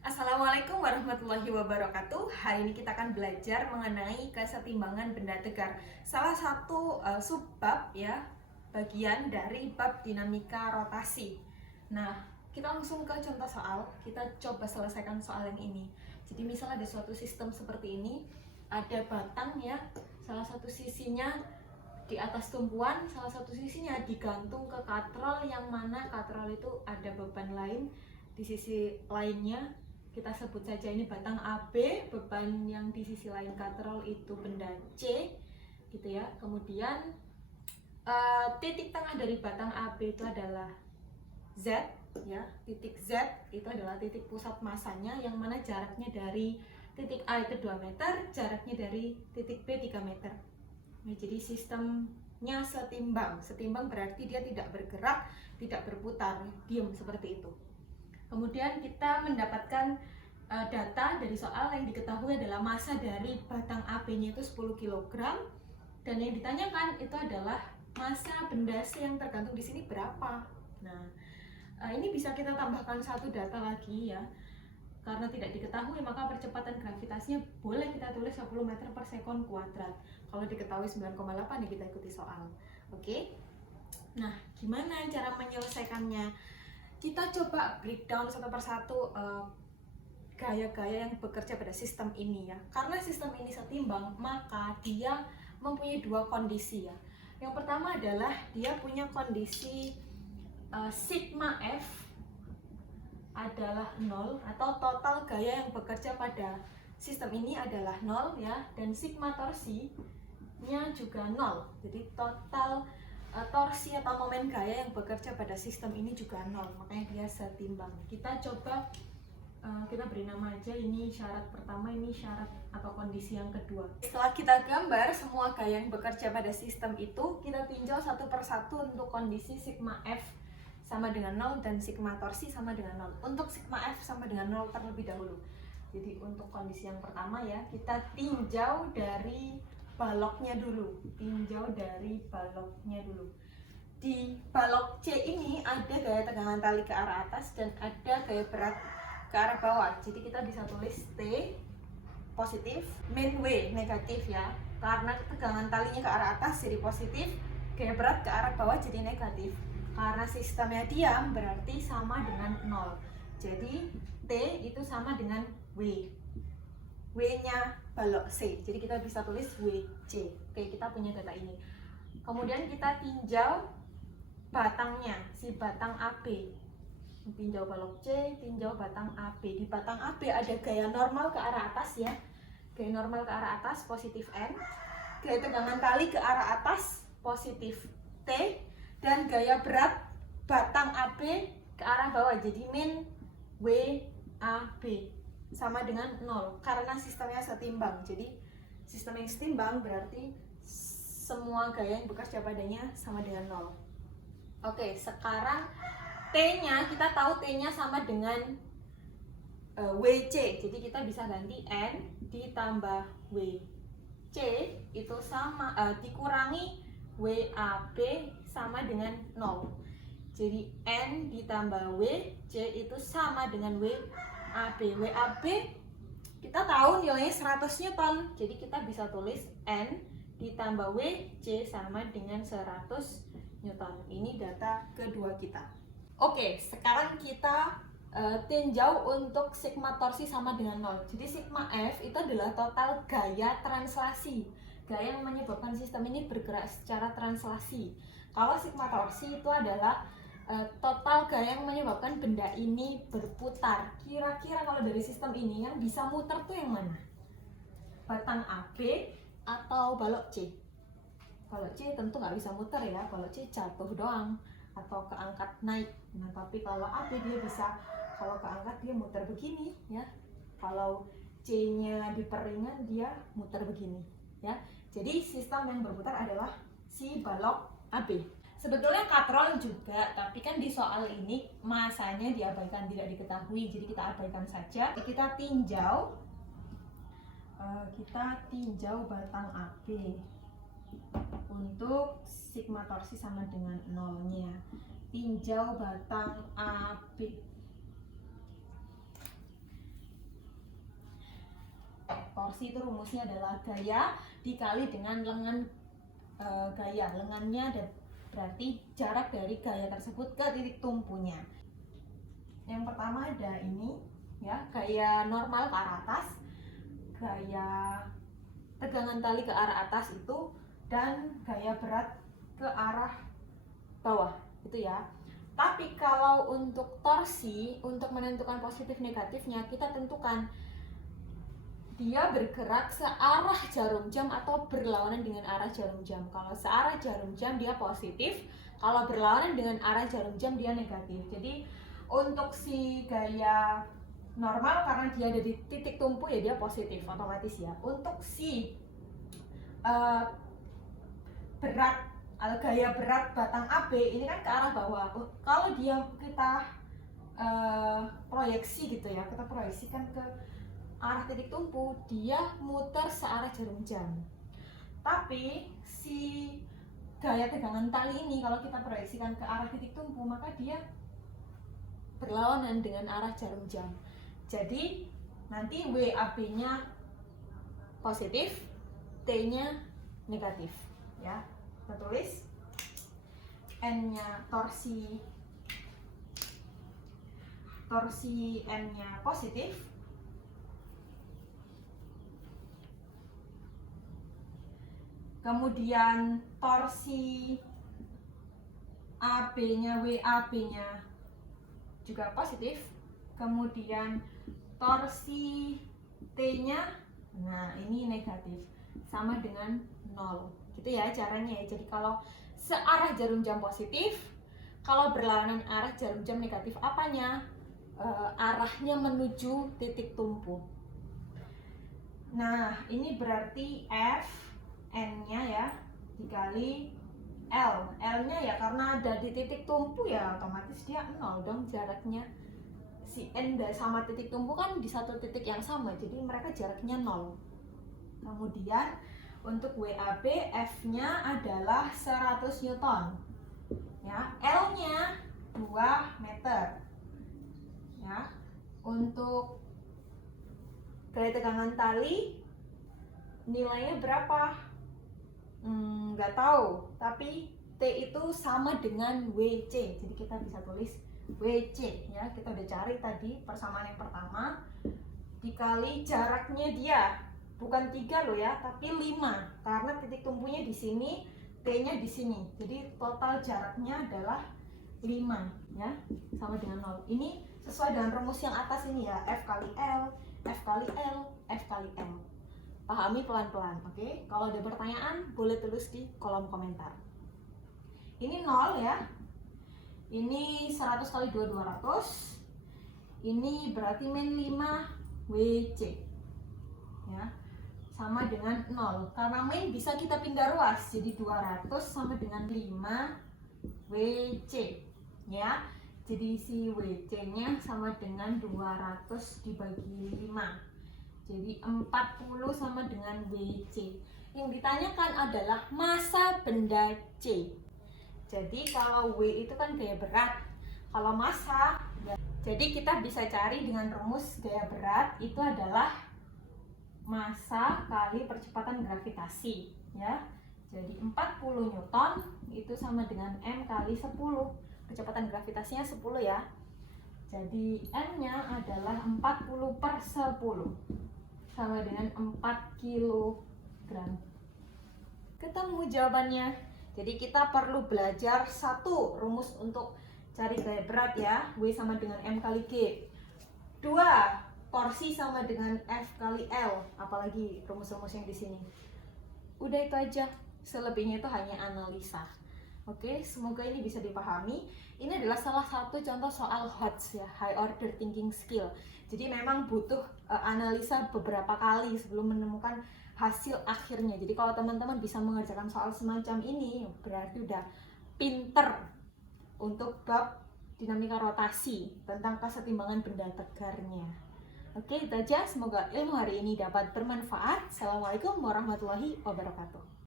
Assalamualaikum warahmatullahi wabarakatuh. Hari ini kita akan belajar mengenai kesetimbangan benda tegar. Salah satu subbab ya, bagian dari bab dinamika rotasi. Nah, kita langsung ke contoh soal. Kita coba selesaikan soal yang ini. Jadi misal ada suatu sistem seperti ini, ada batang ya, salah satu sisinya di atas tumpuan, salah satu sisinya digantung ke katrol, yang mana katrol itu ada beban lain di sisi lainnya. Kita sebut saja ini batang AB, beban yang di sisi lain katrol itu benda C, gitu ya. Kemudian titik tengah dari batang AB itu adalah Z, ya. Titik Z itu adalah titik pusat masanya, yang mana jaraknya dari titik A itu 2 meter, jaraknya dari titik B 3 meter. Nah, jadi sistemnya setimbang. Setimbang berarti dia tidak bergerak, tidak berputar, diam seperti itu. Kemudian kita mendapatkan data dari soal yang diketahui adalah massa dari batang AB-nya itu 10 kg, dan yang ditanyakan itu adalah massa benda C yang tergantung di sini berapa. Nah, ini bisa kita tambahkan satu data lagi ya. Karena tidak diketahui, maka percepatan gravitasinya boleh kita tulis 10 meter per sekon kuadrat. Kalau diketahui 9,8 ya kita ikuti soal. Oke? Nah, gimana cara menyelesaikannya? Kita coba breakdown satu persatu gaya-gaya yang bekerja pada sistem ini ya. Karena sistem ini setimbang, maka dia mempunyai dua kondisi ya. Yang pertama adalah dia punya kondisi sigma F adalah 0, atau total gaya yang bekerja pada sistem ini adalah 0 ya, dan sigma torsinya juga 0. Jadi total torsi atau momen gaya yang bekerja pada sistem ini juga 0, makanya dia setimbang. Kita coba kita beri nama aja, ini syarat pertama, ini syarat atau kondisi yang kedua. Setelah kita gambar semua gaya yang bekerja pada sistem itu, kita tinjau satu persatu untuk kondisi sigma F sama dengan 0 dan sigma torsi sama dengan 0. Untuk sigma F sama dengan 0 terlebih dahulu. Jadi untuk kondisi yang pertama ya, kita tinjau dari baloknya dulu. Di balok C ini ada gaya tegangan tali ke arah atas dan ada gaya berat ke arah bawah. Jadi kita bisa tulis T positif, min W negatif ya. Karena tegangan talinya ke arah atas jadi positif, gaya berat ke arah bawah jadi negatif. Karena sistemnya diam berarti sama dengan 0. Jadi T itu sama dengan W. W-nya balok C. Jadi kita bisa tulis WC. Oke, kita punya data ini. Kemudian kita tinjau batangnya, si batang AB. Tinjau balok C, tinjau batang AB. Di batang AB ada gaya normal ke arah atas ya. Gaya normal ke arah atas positif N. Gaya tegangan tali ke arah atas positif T. Dan gaya berat batang AB ke arah bawah jadi min WAB sama dengan 0 karena sistemnya setimbang. Jadi sistem yang setimbang berarti semua gaya yang bekerja padanya sama dengan 0. Oke, sekarang T-nya, kita tahu T-nya sama dengan WC. Jadi kita bisa ganti N ditambah WC itu sama dikurangi WAB sama dengan 0. Jadi N ditambah WC itu sama dengan WAB. WAB kita tahu nilainya 100 Newton. Jadi kita bisa tulis N ditambah WC sama dengan 100 Newton. Ini data kedua kita. Oke, sekarang kita tinjau untuk sigma torsi sama dengan 0. Jadi sigma F itu adalah total gaya translasi, gaya yang menyebabkan sistem ini bergerak secara translasi. Kalau sigma torsi itu adalah total gaya yang menyebabkan benda ini berputar. Kira-kira kalau dari sistem ini yang bisa muter tuh yang mana? Batang AB atau balok C? Balok C tentu nggak bisa muter ya, balok C jatuh doang atau keangkat naik. Nah, tapi kalau AB dia bisa, kalau keangkat dia muter begini ya. Kalau C-nya diperingan dia muter begini ya. Jadi sistem yang berputar adalah si balok AB. Sebetulnya katrol juga, tapi kan di soal ini masanya diabaikan, tidak diketahui, jadi kita abaikan saja. Kita tinjau batang AB untuk sigma torsi sama dengan 0-nya. Tinjau batang AB. torsi itu rumusnya adalah gaya dikali dengan lengan gaya. Lengannya dan berarti jarak dari gaya tersebut ke titik tumpunya. Yang pertama ada ini ya, gaya normal ke arah atas, gaya tegangan tali ke arah atas itu, dan gaya berat ke arah bawah itu ya. Tapi kalau untuk torsi, untuk menentukan positif negatifnya, kita tentukan dia bergerak searah jarum jam atau berlawanan dengan arah jarum jam. Kalau searah jarum jam dia positif, kalau berlawanan dengan arah jarum jam dia negatif. Jadi untuk si gaya normal karena dia ada di titik tumpu ya dia positif otomatis ya. Untuk si berat gaya berat batang AB ini kan ke arah bawah. Kalau dia kita proyeksi gitu ya, kita proyeksikan ke arah titik tumpu, dia muter searah jarum jam. Tapi si gaya tegangan tali ini kalau kita proyeksikan ke arah titik tumpu, maka dia berlawanan dengan arah jarum jam. Jadi nanti WAB-nya positif, T-nya negatif ya. Kita tulis N-nya torsi N-nya positif, kemudian torsi AB-nya WAB-nya juga positif, kemudian torsi T-nya nah ini negatif sama dengan 0 gitu ya caranya ya. Jadi kalau searah jarum jam positif, kalau berlawanan arah jarum jam negatif apanya? Arahnya menuju titik tumpu. Nah ini berarti F N-nya ya dikali L. L-nya ya karena ada di titik tumpu ya otomatis dia 0 dong jaraknya. Si N sama titik tumpu kan di satu titik yang sama, jadi mereka jaraknya 0. Kemudian untuk WAB F-nya adalah 100 Newton ya, L-nya 2 meter ya. Untuk gaya tegangan tali nilainya berapa? Nggak tahu, tapi T itu sama dengan WC, jadi kita bisa tulis WC ya. Kita udah cari tadi persamaan yang pertama dikali jaraknya dia bukan 3 loh ya, tapi 5 karena titik tumpunya di sini, T-nya di sini. Jadi total jaraknya adalah 5 ya, sama dengan 0. Ini sesuai dengan rumus yang atas ini ya, F kali L, F kali L, F kali L. Pahami pelan-pelan, oke? Kalau ada pertanyaan boleh tulis di kolom komentar. Ini 0 ya. Ini 100 kali 2 200. Ini berarti min 5 WC. Ya. Sama dengan 0. Karena min bisa kita pindah ruas, jadi 200 sama dengan 5 WC. Ya. Jadi si WC-nya sama dengan 200 dibagi 5. Jadi 40 sama dengan WC. Yang ditanyakan adalah massa benda C. Jadi kalau W itu kan gaya berat, kalau massa, jadi kita bisa cari dengan rumus gaya berat itu adalah massa kali percepatan gravitasi ya. Jadi 40 Newton itu sama dengan M kali 10. Kecepatan gravitasinya 10 ya. Jadi N-nya adalah 40 per 10 sama dengan 4 kilogram. Ketemu jawabannya. Jadi kita perlu belajar satu rumus untuk cari gaya berat ya, W sama dengan M kali G. 2, torsi sama dengan F kali L, apalagi rumus-rumus yang di sini. Udah itu aja, selebihnya itu hanya analisa. Oke, semoga ini bisa dipahami. Ini adalah salah satu contoh soal HOTS ya, High Order Thinking Skill. Jadi memang butuh analisa beberapa kali sebelum menemukan hasil akhirnya. Jadi kalau teman-teman bisa mengerjakan soal semacam ini, berarti udah pinter untuk bab dinamika rotasi tentang kesetimbangan benda tegarnya. Oke, itu aja. Semoga ilmu hari ini dapat bermanfaat. Assalamualaikum warahmatullahi wabarakatuh.